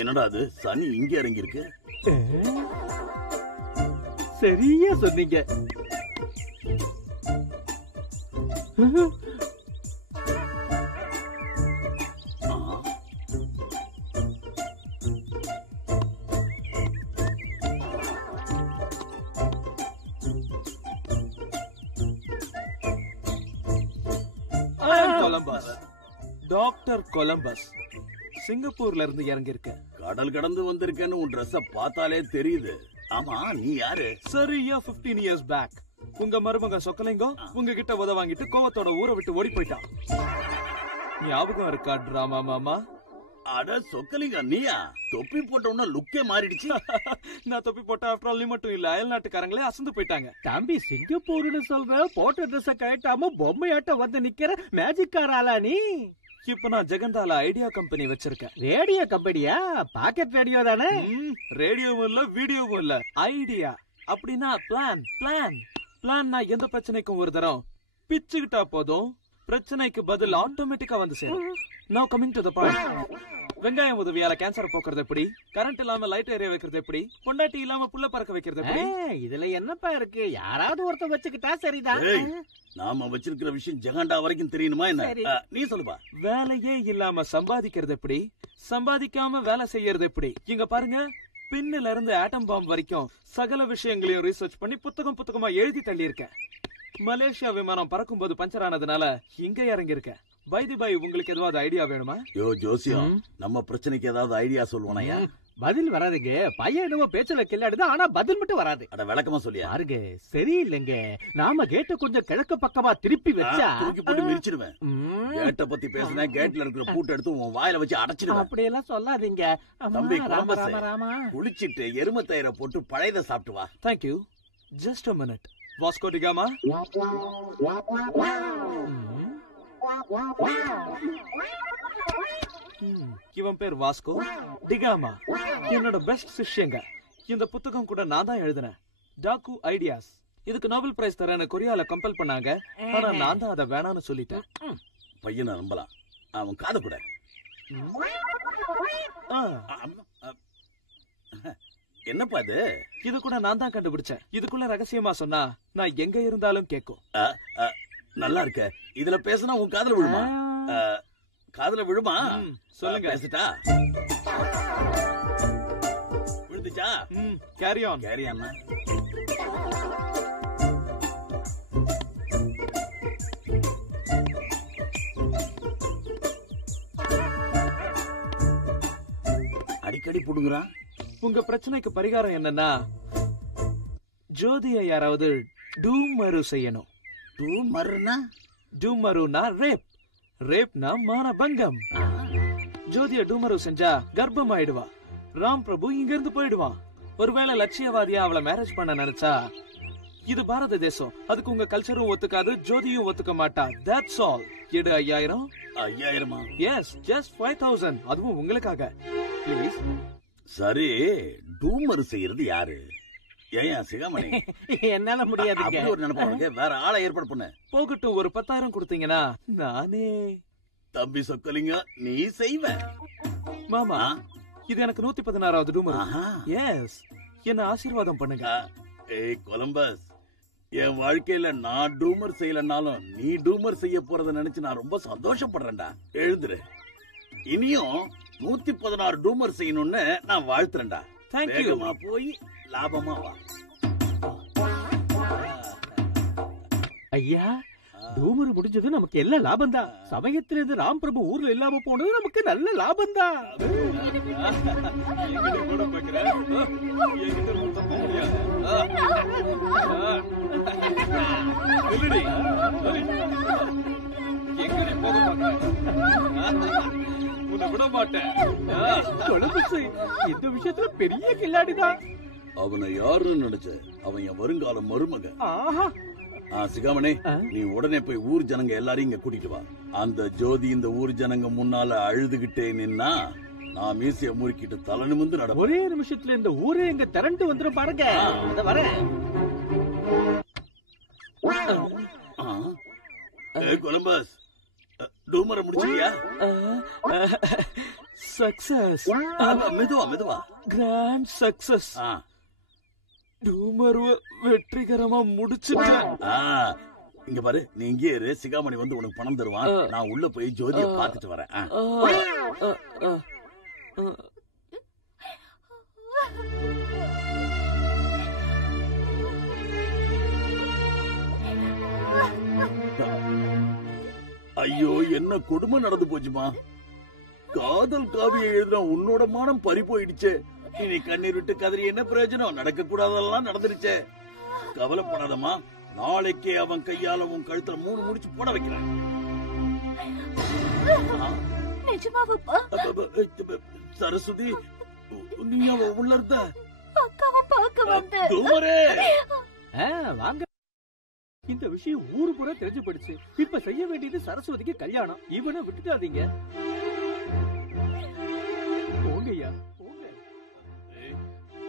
என்னடா அது சனி இங்க இறங்கி இருக்கு? சரியா சொன்னீங்க. டாக்டர் கொலம்பஸ் சிங்கப்பூர்ல இருந்து இறங்கி இருக்க. கடல் கடந்து வந்திருக்கேன்னு உன் ட்ரெஸ்ஸ பார்த்தாலே தெரியுது. ஆமா, நீ யாரு? சரியா 15 years பேக் உங்க மருமக சொக்கலிங்கம் உங்ககிட்ட உத வாங்கிட்டு கோவத்தோட ஊரை விட்டு ஓடி போயிட்டான். ஞாபகம் இருக்கா டிராமா மாமா? அட சொக்கலிங்கம், நீயா? தொப்பி போட்டோம்னா லுக்கே மாறிடுச்சு. நான் தொப்பி போட்ட ஆஃப்டர் ஆல் நீ மட்டும் இல்ல, அயல் நாட்டுக்காரங்களே அசந்து போயிட்டாங்க. தம்பி, சிங்கப்பூர்னு சொல்ற போட்ட ட்ரெஸ் கழட்டாம பொம்மையாட்ட வந்து நிக்கிற மேஜிக் காராலா நீ? இப்ப நான் ஜெகந்தால ஐடியா கம்பெனி வச்சிருக்கேன். ரேடியோ கம்பெனியா? பாக்கெட் ரேடியோ தானே? ரேடியோவும் இல்ல வீடியோவும் இல்ல, ஐடியா. அப்படின்னா பிளான். பிளான் பிளான்னா எந்த பிரச்சனைக்கும் ஒரு தரம் பிச்சுக்கிட்டா போதும், பிரச்சனைக்கு பதில் ஆட்டோமேட்டிக்கா வந்து சேரும். Now coming to the point. வெங்காயம் உதவியால கேன்சர் போக்குறது எப்படி? கரண்ட் இல்லாம லைட் எரிய வைக்கிறது எப்படி? பொண்டாட்டி இல்லாம புள்ள பறக்க வைக்கிறது எப்படி? இதுல என்னப்பா இருக்கு? யாராவது ஒருத்தர் வச்சுக்கிட்டா சரிதான். நாம வச்சிருக்கிற விஷயம் ஜெகண்டா வரைக்கும் தெரியணுமா என்ன? நீ சொல்லுப்பா. வேலையே இல்லாம சம்பாதிக்கிறது எப்படி? சம்பாதிக்காம வேலை செய்யறது எப்படி? இங்க பாருங்க, பின்னில இருந்து ஆட்டம் பாம் வரைக்கும் சகல விஷயங்களையும் ரிசர்ச் பண்ணி புத்தகமா எழுதி தள்ளி இருக்கேன். மலேசியா விமானம் பறக்கும் போது பஞ்சர் ஆனதுனால இங்க இறங்கி இருக்கேன். பை தி பை, உங்களுக்கு ஏதாவது ஐடியா வேணுமா? யோ ஜோசியம், நம்ம பிரச்சனைக்கு ஏதாவது ஐடியா சொல்லுவானயா? பதில் வராதுங்க. பையன் என்னவோ பேச்சுல கில்லாடுது, ஆனா பதில் மட்டும் வராது. அட விளக்கமா சொல்லியா? பாருங்க, சரியில்லைங்க. நாம கேட்ட கொஞ்சம் கிழக்கு பக்கமா திருப்பி வச்சா தூக்கி போட்டு மிதிச்சிடுவேன். கேட்ட பத்தி பேசினா கேட்ல இருக்கிற பூட்டை எடுத்து உன் வாயில வச்சு அடைச்சிடுவேன். அப்படியெல்லாம் சொல்லாதீங்க தம்பி. குளிச்சிட்டு எரும தயிரை போட்டு பழையத சாப்பிட்டு வா. Thank you. Just a minute. Vasco da Gama. இவன் பேர் வாஸ்கோ டிகாமா, என்னோட பெஸ்ட் சிஷ்யங்க. இந்த புத்தகம் கூட நான் தான் எழுதினேன், டாக்கு ஐடியாஸ். இதுக்கு நோபல் பிரைஸ் தரேன்னு கொரியால கம்பல் பண்ணாங்க, ஆனா நான் தான் அதை வேணான்னு சொல்லிட்டேன். பையனை நம்பலாம், அவன் காது கூட. என்னப்பா இது? இது கூட நான் தான் கண்டுபிடிச்சேன். இதுக்குள்ள ரகசியமா சொன்னா நான் எங்க இருந்தாலும் கேட்கும். நல்லா இருக்க. இதுல பேசினா உன் காதுல விழுமா? காதுல விழுமா? சொல்லுங்க. பேசிட்டா விழுந்துச்சா? Carry on. Carry on. அடிக்கடி புடுங்குறான். உங்க பிரச்சனைக்கு பரிகாரம் என்னன்னா, ஜோதியை யாராவது டூமரு செய்யணும். டூமருனா ரேப், ரேப்னா மானபங்கம். ஜோதிய டூமரு செஞ்சா கர்ப்பம் ஆயிடுவா. ராம் பிரபு இங்க இருந்து போயிடுவான். ஒருவேளை லட்சியவாதியா அவளை மேரேஜ் பண்ண நினைச்சா, இது பாரத தேசம், அதுக்கு உங்க கல்ச்சரும் ஒத்துக்காது, ஜோதியும் ஒத்துக்க மாட்டா. That's all. எடு 5000. 5000? Yes, just 5000. அதுவும் உங்களுக்காக. Please. சரி, டூமர் செய்யறது யாரு? ஏன் சிகாமணி? என்னால முடியாதுங்க. ஒரு நினைப்பாங்க, வேற ஆளை ஏற்பாடு பண்ண. போகட்டும், ஒரு 10,000 கொடுத்தீங்கன்னா நானே. தம்பி சொக்கலிங்க, நீ செய்வ மாமா. இது எனக்கு 116வது டூமர். எஸ், என்ன ஆசீர்வாதம் பண்ணுங்க. ஏய் கொலம்பஸ், என் வாழ்க்கையில நான் டூமர் செய்யலனாலும் நீ டூமர் செய்ய போறத நினைச்சு நான் ரொம்ப சந்தோஷப்படுறேன்டா. எழுந்துரு. இனியும் 116 டூமர் செய்யணும்னு நான் வாழ்த்துறேன்டா. வேகமா போய் லாபமா வா. ஐயா, டூமர் முடிஞ்சது நமக்கு எல்லாம் லாபம் தான். சமயத்திலிருந்து ராம் பிரபு ஊர்ல இல்லாம போனது நமக்கு நல்ல லாபம் தான். விட மாட்டேன். இந்த விஷயத்துல பெரிய கில்லாடிதான். அவனை யாருன்னு நினைச்ச? அவன் என் வருங்கால மருமக. சிகாமணி, நீ உடனே போய் ஊர் ஜனங்க எல்லாரையும் இங்க கூட்டிட்டு வா. அந்த ஜோதி இந்த ஊர் ஜனங்க முன்னால அழுதுகிட்டே நின்னா நான் மீசைய முறுக்கிட்டு தலை நிமிர்ந்து நட. ஒரே நிமிஷத்துல இந்த ஊரே எங்க திரண்டு வந்துடும் பாருங்க. வரேன். கொலம்பஸ், டூமரை முடிச்சியா? சக்சஸ். மெதுவா மெதுவா. Grand success. டூமர் வெற்றிகரமா முடிச்சிட்டேன். இங்க பாரு, நீ இங்கே இரு. சிகாமணி வந்து உனக்கு பணம் தருவான். நான் உள்ள போய் ஜோதியை பார்த்துட்டு வரேன். ஐயோ, என்ன கொடுமை நடந்து போச்சுமா. காதல் காவியை எழுதுற உன்னோட மானம் பறி போயிடுச்சு. இனி கண்ணீர் விட்டு கதறி என்ன பிரயோஜனம்? நடக்க கூடாதெல்லாம் நடந்துருச்சே. கவலைப்படாதம்மா, நாளைக்கே அவன் கையால உன் கழுத்துல 3 முடிச்சு போட வைக்கிறேன். சரஸ்வதி, நீ அவ உள்ள இருந்த வாங்க. இந்த விஷயம் ஊரு பூரா தெரிஞ்சு போயிடுச்சு. இப்ப செய்ய வேண்டியது சரஸ்வதிக்கு கல்யாணம். இவனை விட்டுடாதீங்க. போங்கய்யா போங்க.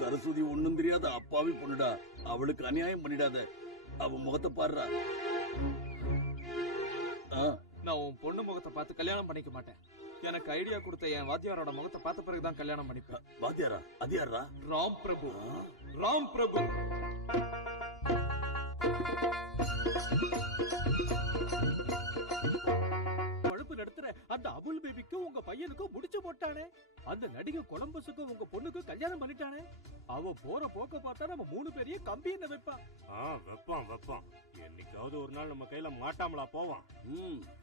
சரஸ்வதி ஒண்ணும் தெரியாத அப்பாவி பொண்ணுடா. அவளுக்கு அநியாயம் பண்ணிடாத. அவ முகத்தை பாடுறா. நான் உன் பொண்ணு முகத்தை பார்த்து கல்யாணம் பண்ணிக்க மாட்டேன். எனக்கு ஐடியா கொடுத்த என் வாத்தியாரோட முகத்தை பார்த்த பிறகுதான் கல்யாணம் பண்ணிப்பேன். வாத்தியாரா? அது யாரா? ராம் பிரபு. ராம் பிரபு. நடத்துற அந்த அபுல் பேபிக்கு உங்க பையனுக்கும் முடிச்சு போட்டானே. அந்த நடிகை கொலம்பஸுக்கும் உங்க பொண்ணுக்கு கல்யாணம் பண்ணிட்டானே. அவ போற போக்க பார்த்தா நம்ம 3 பேரையும் கம்பி என்ன வைப்பான். வைப்பான். என்னைக்காவது ஒரு நாள் நம்ம கையில மாட்டாமலா போவான்.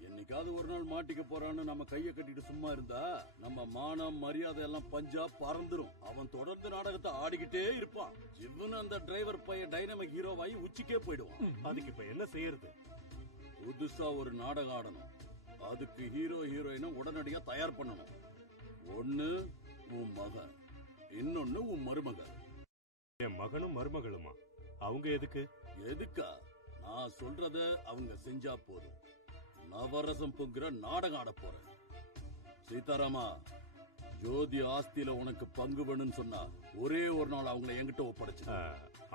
என்னைக்காவது ஒரு நாள் மாட்டிக்க போறான்னு நம்ம கைய கட்டிட்டு சும்மா இருந்தா நம்ம மானம் மரியாதை எல்லாம் பஞ்சா பறந்துரும். அவன் தொடர்ந்து நாடகத்தை ஆடிக்கிட்டே இருப்பான். இவனு அந்த டிரைவர் பையன் டைனமிக் ஹீரோவாயி உச்சிக்கே போயிடுவான். அதுக்கு இப்ப என்ன செய்யறது? புதுசா ஒரு நாடகம் ஆடணும். அதுக்கு ஹீரோ ஹீரோயினும் உடனடியா தயார் பண்ணணும். ஒண்ணு உன் மகன், இன்னொன்னு உன் மருமகள். என் மகனும் மருமகளுமா? அவங்க எதுக்கு? எதுக்கா? நான் சொல்றத அவங்க செஞ்சா போதும். நவரசம் பொங்குற நாடகம் ஆட போறேன். சீதாராமா, ஜோதி ஆஸ்தியில உனக்கு பங்கு வேணும்னு சொன்னா ஒரே ஒரு நாள் அவங்கள என்கிட்ட ஒப்படைச்சு.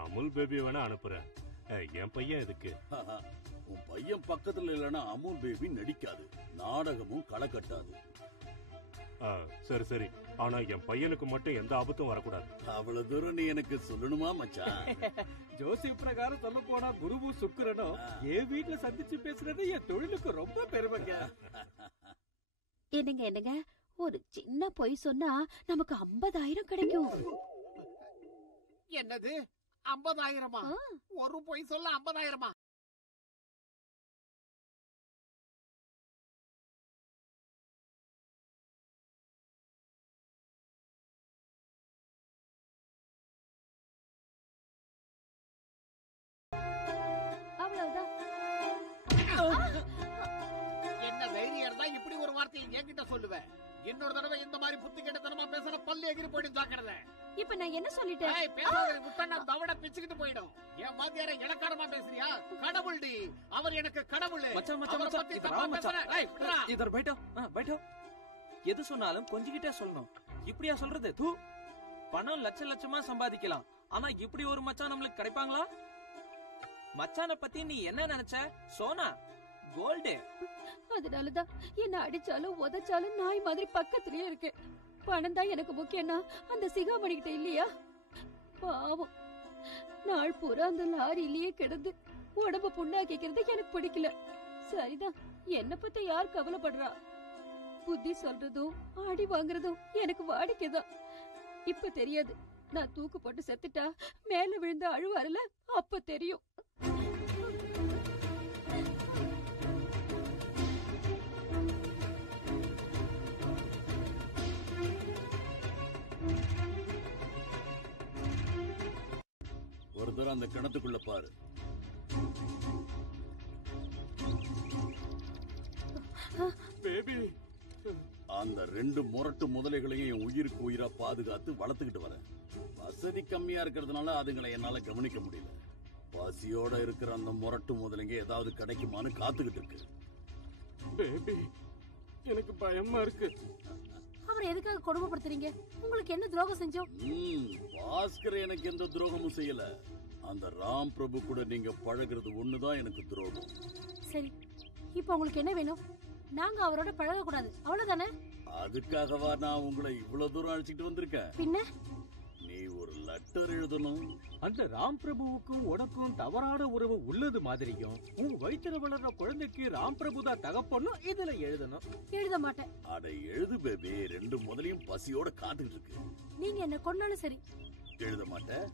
அமுல் பேபி வேணா அனுப்புறேன். என் பையன் எதுக்கு? உன் பையன் பக்கத்துல இல்லைன்னா அமுல் பேபி நடிக்காது, நாடகமும் களை கட்டாது. சரி. ஆனா என் பையனுக்கு மட்டும் எந்த ஆபத்தும் வரக்கூடாது. அவ்வளவு தூரம் நீ எனக்கு சொல்லணுமா மச்சான்? ஜோசிய பிரகாரம் சொல்ல போனா குருவும் சுக்கிரனும் என் வீட்டுல சந்திச்சு பேசுறது என் தொழிலுக்கு ரொம்ப பெருமைங்க. என்னங்க ஒரு சின்ன பொய் சொன்னா நமக்கு 50,000 கிடைக்கும். என்னது 50,000? ஒரு பொய் சொல்ல 50,000? என்ன தைரியம் இருந்தா இப்படி ஒரு வார்த்தையை என்கிட்ட சொல்லுவேன். இன்னொரு தடவை இந்த மாதிரி புத்தி கெட்டத்தனமா பேசுற பல்லு எகிரி போயிடும், ஜாக்கிரதை. இப்ப நான் என்ன சொல்லிட்டேன்? பேசாத விட்டா தவட பிச்சுக்கிட்டு போயிடும். என் வாத்தியார இலக்காரமா பேசுறியா? கடவுள்டி, அவர் எனக்கு கடவுள். இதர் பைட்டோ. எது சொன்னாலும் கொஞ்சிக்கிட்டே சொல்லணும். இப்படியா சொல்றது? தூ, பணம் லட்சமா சம்பாதிக்கலாம். ஆனா இப்படி ஒரு மச்சான் நம்மளுக்கு கிடைப்பாங்களா? மச்சான பத்தி நீ என்ன நினைச்ச? சோனா கோல்டு. அதனாலதான் என்ன அடிச்சாலும் உதைச்சாலும் நாய் மாதிரி பக்கத்திலேயே இருக்கு. பணம் தான் எனக்கு முக்கியம்னா அந்த சிகாமணி கிட்ட இல்லையா? பாவம், நாள் பூரா அந்த லாரியிலேயே கிடந்து உடம்ப புண்ணாக்கிக்கிறது எனக்கு பிடிக்கல. சரிதான், என்ன பத்தி யார் கவலைப்படுறா? புத்தி சொல்றதும் ஆடி வாங்குறதும் எனக்கு வாடிக்கைதான். இப்ப தெரியாது. நான் தூக்கு போட்டு செத்துட்டா மேல விழுந்து அழுவாருல, அப்ப தெரியும். ஒரு தடவை அந்த கிணத்துக்குள்ள பாரு. பேபி, அந்த 2 முரட்டு முதலைகளையும் என் உயிருக்கு உயிரா பாதுகாத்து வளர்த்துக்கிட்டு வரேன். வசதி கம்மியா இருக்கிறதுனால அதுங்களை என்னால கவனிக்க முடியல. பசியோட இருக்கிற அந்த முரட்டு முதலைங்க ஏதாவது கிடைக்குமான்னு காத்துக்கிட்டு இருக்கு. பேபி, எனக்கு பயமா இருக்கு. அவர் எதுக்காக கொடுமைப்படுத்துறீங்க? உங்களுக்கு என்ன துரோகம் செஞ்சோம்? பாஸ்கர் எனக்கு எந்த துரோகமும் செய்யல. அந்த ராம் பிரபு கூட நீங்க பழகிறது ஒண்ணுதான் எனக்கு துரோகம். சரி, இப்ப உங்களுக்கு என்ன வேணும்? நாங்க அவரோட பழக கூடாது அவ்வளவுதானே? அதுக்காகவா நான் உங்களை இவ்வளவு தூரம் அழைச்சிட்டு வந்திருக்கேன்? பின்ன நீ ஒரு லெட்டர் எழுதணும். அந்த ராம் பிரபுவுக்கும் உனக்கும் தவறான உறவு உள்ளது மாதிரியும் உன் வயிற்றுல வளர்ற குழந்தைக்கு ராம் பிரபு தான் தகப்பன்னு இதுல எழுதணும். எழுத மாட்டேன். அட எழுது பேபி, ரெண்டு முதலையும் பசியோட காத்துக்கிட்டு இருக்கு. நீங்க என்ன கொன்னாலும் சரி. எழுத மாட்டேன்.